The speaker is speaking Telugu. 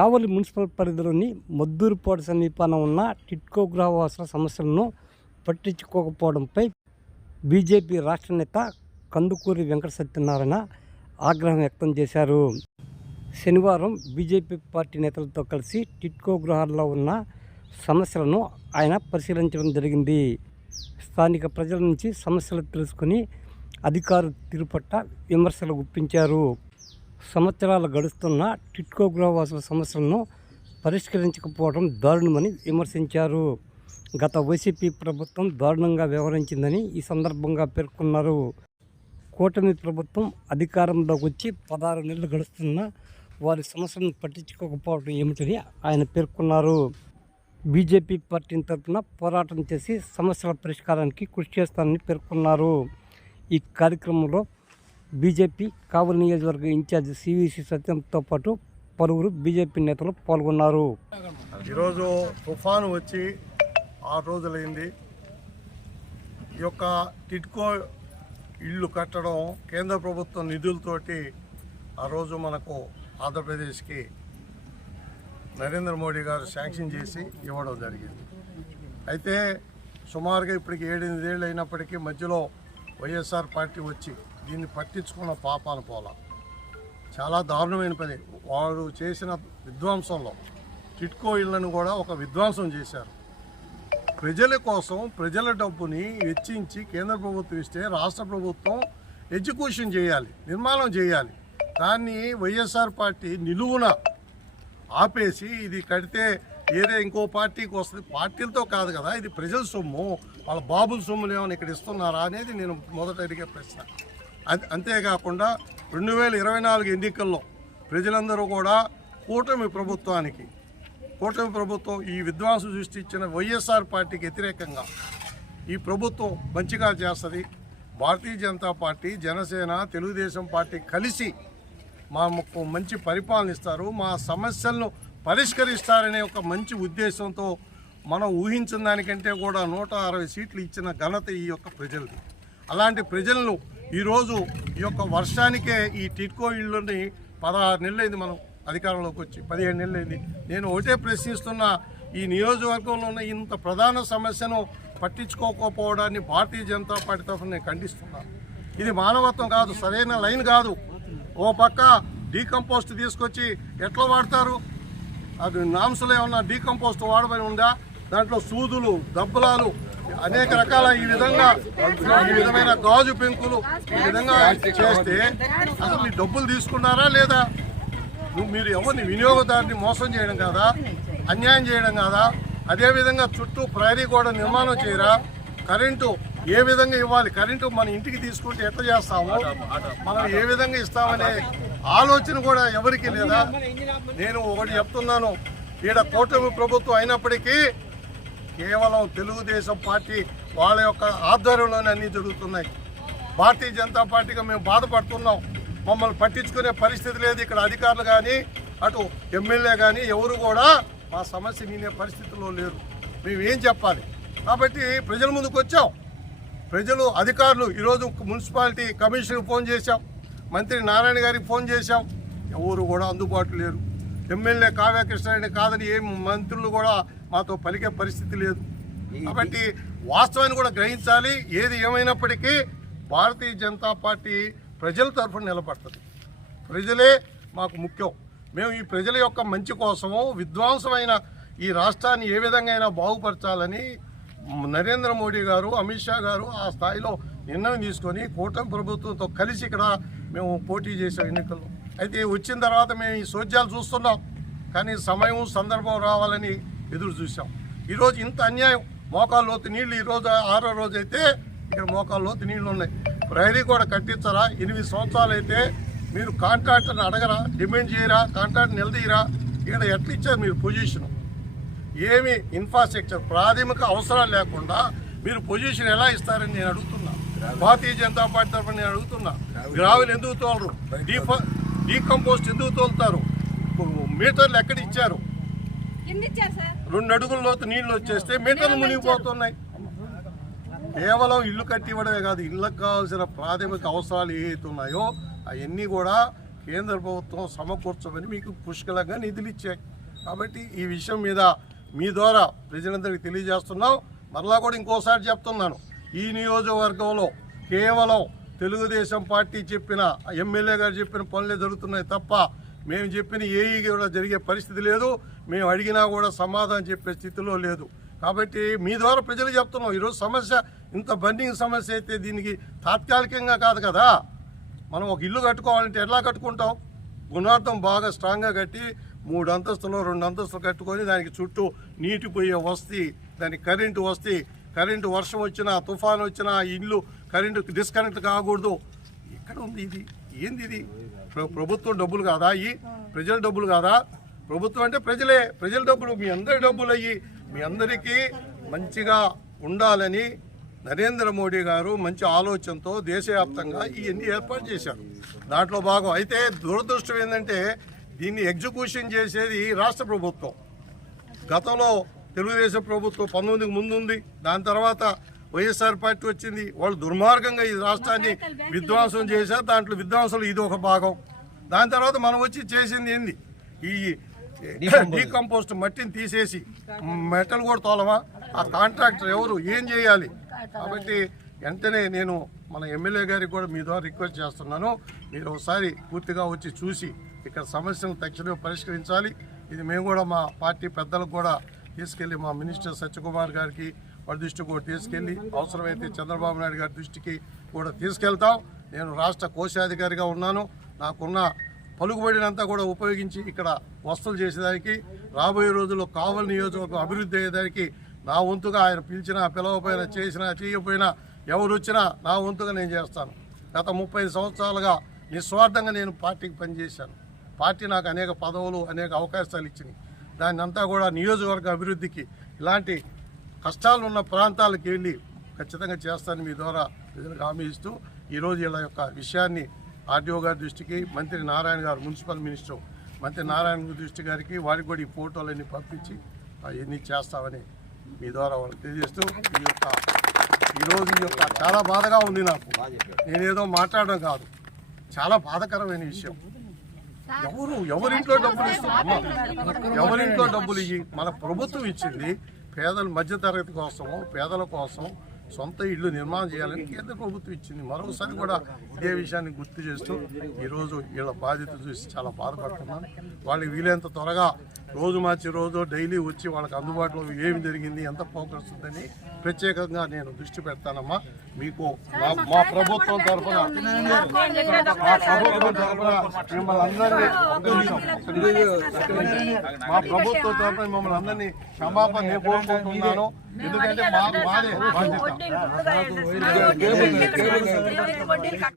కావలి మున్సిపల్ పరిధిలోని మద్దూరుపాడు సమీపాన ఉన్న టిడ్కో గృహవాసుల సమస్యలను పట్టించుకోకపోవడంపై బీజేపీ రాష్ట్ర నేత కందుకూరి వెంకట సత్యనారాయణ ఆగ్రహం వ్యక్తం చేశారు. శనివారం బీజేపీ పార్టీ నేతలతో కలిసి టిడ్కో గృహాల్లో ఉన్న సమస్యలను ఆయన పరిశీలించడం జరిగింది. స్థానిక ప్రజల నుంచి సమస్యలు తెలుసుకుని అధికారుల తీరు పట్ల విమర్శలు గుప్పించారు. సంవత్సరాలు గడుస్తున్న టిడ్కో గృహవాసుల సమస్యలను పరిష్కరించకపోవడం దారుణమని విమర్శించారు. గత వైసీపీ ప్రభుత్వం దారుణంగా వ్యవహరించిందని ఈ సందర్భంగా పేర్కొన్నారు. కూటమి ప్రభుత్వం అధికారంలోకి వచ్చి 16 నెలలు గడుస్తున్నా వారి సమస్యలను పట్టించుకోకపోవడం ఏమిటని ఆయన పేర్కొన్నారు. బీజేపీ పార్టీ తరఫున పోరాటం చేసి సమస్యల పరిష్కారానికి కృషి చేస్తానని పేర్కొన్నారు. ఈ కార్యక్రమంలో బీజేపీ కావలి నియోజకవర్గ ఇన్ఛార్జి సివిసి సత్యంతో పాటు పలువురు బీజేపీ నేతలు పాల్గొన్నారు. ఈరోజు తుఫాను వచ్చి 6 రోజులైంది. ఈ యొక్క టిడ్కో ఇళ్ళు కట్టడం కేంద్ర ప్రభుత్వం నిధులతోటి ఆ రోజు మనకు ఆంధ్రప్రదేశ్కి నరేంద్ర మోడీ గారు శాంక్షన్ చేసి ఇవ్వడం జరిగింది. అయితే సుమారుగా ఇప్పటికి 7-8 ఏళ్ళు అయినప్పటికీ మధ్యలో వైఎస్ఆర్ పార్టీ వచ్చి దీన్ని పట్టించుకున్న పాపాన పోలా. చాలా దారుణమైన పని. వారు చేసిన విధ్వంసంలో టిడ్కో ఇళ్లను కూడా ఒక విధ్వంసం చేశారు. ప్రజల కోసం ప్రజల డబ్బుని వెచ్చించి కేంద్ర ప్రభుత్వం ఇస్తే రాష్ట్ర ప్రభుత్వం ఎగ్జిక్యూషన్ చేయాలి, నిర్మాణం చేయాలి. దాన్ని వైఎస్ఆర్ పార్టీ నిలువున ఆపేసి ఇది కడితే ఏదే ఇంకో పార్టీకి వస్తుంది. పార్టీలతో కాదు కదా, ఇది ప్రజల సొమ్ము. వాళ్ళ బాబుల సొమ్ములు ఏమైనా ఇక్కడ ఇస్తున్నారా అనేది నేను మొదట అడిగే ప్రశ్న. అంతేకాకుండా 2024 ఎన్నికల్లో ప్రజలందరూ కూడా కూటమి ప్రభుత్వం ఈ విధ్వంసం సృష్టించిన వైఎస్ఆర్ పార్టీకి వ్యతిరేకంగా ఈ ప్రభుత్వం మంచిగా చేస్తుంది. భారతీయ జనతా పార్టీ, జనసేన, తెలుగుదేశం పార్టీ కలిసి మాకు మంచి పరిపాలన ఇస్తారు, మా సమస్యలను పరిష్కరిస్తారనే ఒక మంచి ఉద్దేశంతో మనం ఊహించిన దానికంటే కూడా 160 సీట్లు ఇచ్చిన ఘనత ఈ యొక్క ప్రజలది. అలాంటి ప్రజలను ఈరోజు ఈ యొక్క వర్షానికే ఈ టిడ్కో ఇళ్ళని 16 నెలలైంది మనం అధికారంలోకి వచ్చి, 17 నెలలైంది. నేను ఒకటే ప్రశ్నిస్తున్న, ఈ నియోజకవర్గంలో ఉన్న ఇంత ప్రధాన సమస్యను పట్టించుకోకపోవడాన్ని భారతీయ జనతా పార్టీ తరఫున నేను ఖండిస్తున్నాను. ఇది మానవత్వం కాదు, సరైన లైన్ కాదు. ఓ పక్క డీకంపోస్ట్ తీసుకొచ్చి ఎట్లా వాడతారు? అది నామ్స్లో ఏమన్నా డీకంపోస్ట్ వాడమని ఉందా? దాంట్లో సూదులు, దబ్బలాలు, అనేక రకాల ఈ విధమైన గాజు పెంకులు ఈ విధంగా చేస్తే అసలు మీ డబ్బులు తీసుకున్నారా లేదా? మీరు ఎవరిని వినియోగదారుని మోసం చేయడం కాదా, అన్యాయం చేయడం కాదా? అదేవిధంగా చుట్టూ ప్రహరీ కూడా నిర్మాణం చేయరా? కరెంటు ఏ విధంగా ఇవ్వాలి? కరెంటు మన ఇంటికి తీసుకుంటే ఎట్లా చేస్తాము, మనం ఏ విధంగా ఇస్తామనే ఆలోచన కూడా ఎవరికి లేదా? నేను ఒకటి చెప్తున్నాను, ఈడ కూటమి ప్రభుత్వం అయినప్పటికీ కేవలం తెలుగుదేశం పార్టీ వాళ్ళ యొక్క ఆధ్వర్యంలోనే అన్నీ జరుగుతున్నాయి. భారతీయ జనతా పార్టీగా మేము బాధపడుతున్నాం. మమ్మల్ని పట్టించుకునే పరిస్థితి లేదు. ఇక్కడ అధికారులు కానీ అటు ఎమ్మెల్యే కానీ ఎవరు కూడా మా సమస్య వినే పరిస్థితుల్లో లేరు. మేము ఏం చెప్పాలి? కాబట్టి ప్రజల ముందుకు వచ్చాం. ప్రజలు, అధికారులు, ఈరోజు మున్సిపాలిటీ కమిషనర్కి ఫోన్ చేశాం, మంత్రి నారాయణ గారికి ఫోన్ చేశాం, ఎవరు కూడా అందుబాటులో లేరు. ఎమ్మెల్యే కావ్య కృష్ణారెడ్డి కాదని ఏ మంత్రులు కూడా మాతో పలికే పరిస్థితి లేదు. కాబట్టి వాస్తవాన్ని కూడా గ్రహించాలి. ఏది ఏమైనప్పటికీ భారతీయ జనతా పార్టీ ప్రజల తరఫున నిలబడుతుంది. ప్రజలే మాకు ముఖ్యం. మేము ఈ ప్రజల యొక్క మంచి కోసము విధ్వంసమైన ఈ రాష్ట్రాన్ని ఏ విధంగా అయినా బాగుపరచాలని నరేంద్ర మోడీ గారు, అమిత్ షా గారు ఆ స్థాయిలో నిర్ణయం తీసుకొని కూటమి ప్రభుత్వంతో కలిసి ఇక్కడ మేము పోటీ చేసాం ఎన్నికల్లో. అయితే వచ్చిన తర్వాత మేము ఈ సోద్యాలు చూస్తున్నాం, కానీ సమయం సందర్భం రావాలని ఎదురు చూసాం. ఈరోజు ఇంత అన్యాయం, మోకాళ్ళ లోతు నీళ్లు. ఈరోజు 6వ రోజు అయితే ఇక్కడ మోకాళ్ళ లోతు నీళ్లు ఉన్నాయి. ప్రహరీ కూడా కట్టించరా? 8 సంవత్సరాలు అయితే మీరు కాంట్రాక్టర్ని అడగరా, డిమాండ్ చేయరా, కాంట్రాక్ట్ నిలదీయరా? ఇక్కడ ఎట్లా ఇచ్చారు మీరు పొజిషను? ఏమి ఇన్ఫ్రాస్ట్రక్చర్, ప్రాథమిక అవసరాలు లేకుండా మీరు పొజిషన్ ఎలా ఇస్తారని నేను అడుగుతున్నా. భారతీయ జనతా పార్టీ తరఫున నేను అడుగుతున్నా. గ్రావెల్ ఎందుకు తోలరు? డీకంపోస్ట్ ఎందుకు తోలుతారు? మీటర్లు ఎక్కడ ఇచ్చారు? 2 అడుగుల లోతు నీళ్లు వచ్చేస్తే మీటర్లు మునిగిపోతున్నాయి. కేవలం ఇల్లు కట్టి ఇవ్వడమే కాదు, ఇళ్ళకు కావాల్సిన ప్రాథమిక అవసరాలు ఏవైతే ఉన్నాయో అవన్నీ కూడా కేంద్ర ప్రభుత్వం సమకూర్చమని మీకు పుష్కలంగా నిధులు ఇచ్చాయి. కాబట్టి ఈ విషయం మీద మీ ద్వారా ప్రజలందరికీ తెలియజేస్తున్నాం. మరలా కూడా ఇంకోసారి చెప్తున్నాను, ఈ నియోజకవర్గంలో కేవలం తెలుగుదేశం పార్టీ చెప్పిన ఎమ్మెల్యే గారు చెప్పిన పనులే జరుగుతున్నాయి తప్ప మేము చెప్పిన ఏఈ కూడా జరిగే పరిస్థితి లేదు. మేము అడిగినా కూడా సమాధానం చెప్పే స్థితిలో లేదు. కాబట్టి మీ ద్వారా ప్రజలు చెప్తున్నాం, ఈరోజు సమస్య ఇంత బండింగ్ సమస్య అయితే దీనికి తాత్కాలికంగా కాదు కదా. మనం ఒక ఇల్లు కట్టుకోవాలంటే ఎలా కట్టుకుంటాం? గుణార్థం బాగా స్ట్రాంగ్గా కట్టి 3 అంతస్తులు 2 అంతస్తులు కట్టుకొని దానికి చుట్టూ నీటి పోయే వస్తీ, దానికి కరెంటు వస్తీ, కరెంటు వర్షం వచ్చినా తుఫాను వచ్చినా ఇల్లు కరెంటు డిస్కనెక్ట్ కాకూడదు. ఎక్కడ ఉంది ఇది? ఏంది ఇది? ప్రభుత్వం డబ్బులు కాదా? ఈ ప్రజల డబ్బులు కాదా? ప్రభుత్వం అంటే ప్రజలే, ప్రజల డబ్బులు, మీ అందరి డబ్బులు అయ్యి మీ అందరికీ మంచిగా ఉండాలని నరేంద్ర మోడీ గారు మంచి ఆలోచనతో దేశవ్యాప్తంగా ఇవన్నీ ఏర్పాటు చేశారు. దాంట్లో భాగం అయితే దురదృష్టం ఏంటంటే దీన్ని ఎగ్జిక్యూషన్ చేసేది రాష్ట్ర ప్రభుత్వం. గతంలో తెలుగుదేశం ప్రభుత్వం 19కి ముందు ఉంది, దాని తర్వాత వైఎస్ఆర్ పార్టీ వచ్చింది. వాళ్ళు దుర్మార్గంగా ఈ రాష్ట్రాన్ని విధ్వంసం చేశారు. దాంట్లో విధ్వంసంలో ఇది ఒక భాగం. దాని తర్వాత మనం వచ్చి చేసింది ఏంది? ఈ డీకంపోస్ట్ మట్టిని తీసేసి మెటల్ కూడా తోలమా? ఆ కాంట్రాక్టర్ ఎవరు? ఏం చేయాలి? కాబట్టి వెంటనే నేను మన ఎమ్మెల్యే గారికి కూడా మీ ద్వారా రిక్వెస్ట్ చేస్తున్నాను, మీరు ఒకసారి పూర్తిగా వచ్చి చూసి ఇక్కడ సమస్యను తక్షణమే పరిష్కరించాలి. ఇది మేము కూడా మా పార్టీ పెద్దలకు కూడా తీసుకెళ్ళి మా మినిస్టర్ సత్యకుమార్ గారికి వాళ్ళ దృష్టికి కూడా తీసుకెళ్ళి అవసరమైతే చంద్రబాబు నాయుడు గారి దృష్టికి కూడా తీసుకెళ్తాం. నేను రాష్ట్ర కోశాధికారిగా ఉన్నాను. నాకున్న పలుకుబడినంతా కూడా ఉపయోగించి ఇక్కడ వసతులు చేసేదానికి, రాబోయే రోజుల్లో కావలి నియోజకవర్గం అభివృద్ధి అయ్యేదానికి నా వంతుగా ఆయన పిలిచినా పిలవపోయినా చేసినా చేయకపోయినా ఎవరు వచ్చినా నా వంతుగా నేను చేస్తాను. గత 35 సంవత్సరాలుగా నిస్వార్థంగా నేను పార్టీకి పనిచేశాను. పార్టీ నాకు అనేక పదవులు అనేక అవకాశాలు ఇచ్చినాయి. దాన్ని అంతా కూడా నియోజకవర్గ అభివృద్ధికి ఇలాంటి కష్టాలు ఉన్న ప్రాంతాలకు వెళ్ళి ఖచ్చితంగా చేస్తానని మీ ద్వారా ప్రజలకు హామీ ఇస్తూ ఈరోజు ఇలా యొక్క విషయాన్ని ఆర్డీఓ గారి దృష్టికి, మంత్రి నారాయణ గారు మున్సిపల్ మినిస్టర్ మంత్రి నారాయణ దృష్టి గారికి వారికి కూడా ఈ ఫోటోలన్నీ పంపించి అవన్నీ చేస్తామని మీ ద్వారా వాళ్ళకి తెలియజేస్తూ ఈరోజు ఈ యొక్క చాలా బాధగా ఉంది నాకు. నేనేదో మాట్లాడడం కాదు, చాలా బాధాకరమైన విషయం. ఎవరింట్లో డబ్బులు ఇస్తున్నామా? ఎవరింట్లో డబ్బులు ఇవి మన ప్రభుత్వం ఇచ్చింది పేదల మధ్యతరగతి కోసము, పేదల కోసం సొంత ఇళ్ళు నిర్మాణం చేయాలని కేంద్ర ప్రభుత్వం ఇచ్చింది. మరోసారి కూడా ఇదే విషయాన్ని గుర్తు చేస్తూ ఈరోజు వీళ్ళ బాధ్యత చూసి చాలా బాధపడుతున్నాను. వాళ్ళకి వీలైనంత త్వరగా రోజు మార్చి రోజు డైలీ వచ్చి వాళ్ళకి అందుబాటులో ఏమి జరిగింది, ఎంత ప్రోగ్రెస్ ఉందని ప్రత్యేకంగా నేను దృష్టి పెడతానమ్మా. మీకు మా ప్రభుత్వం తరఫున మిమ్మల్ని అందరినీ క్షమాపణ నేను కోరుకుంటున్నాను. ఎందుకంటే మాదే బాధ్యత.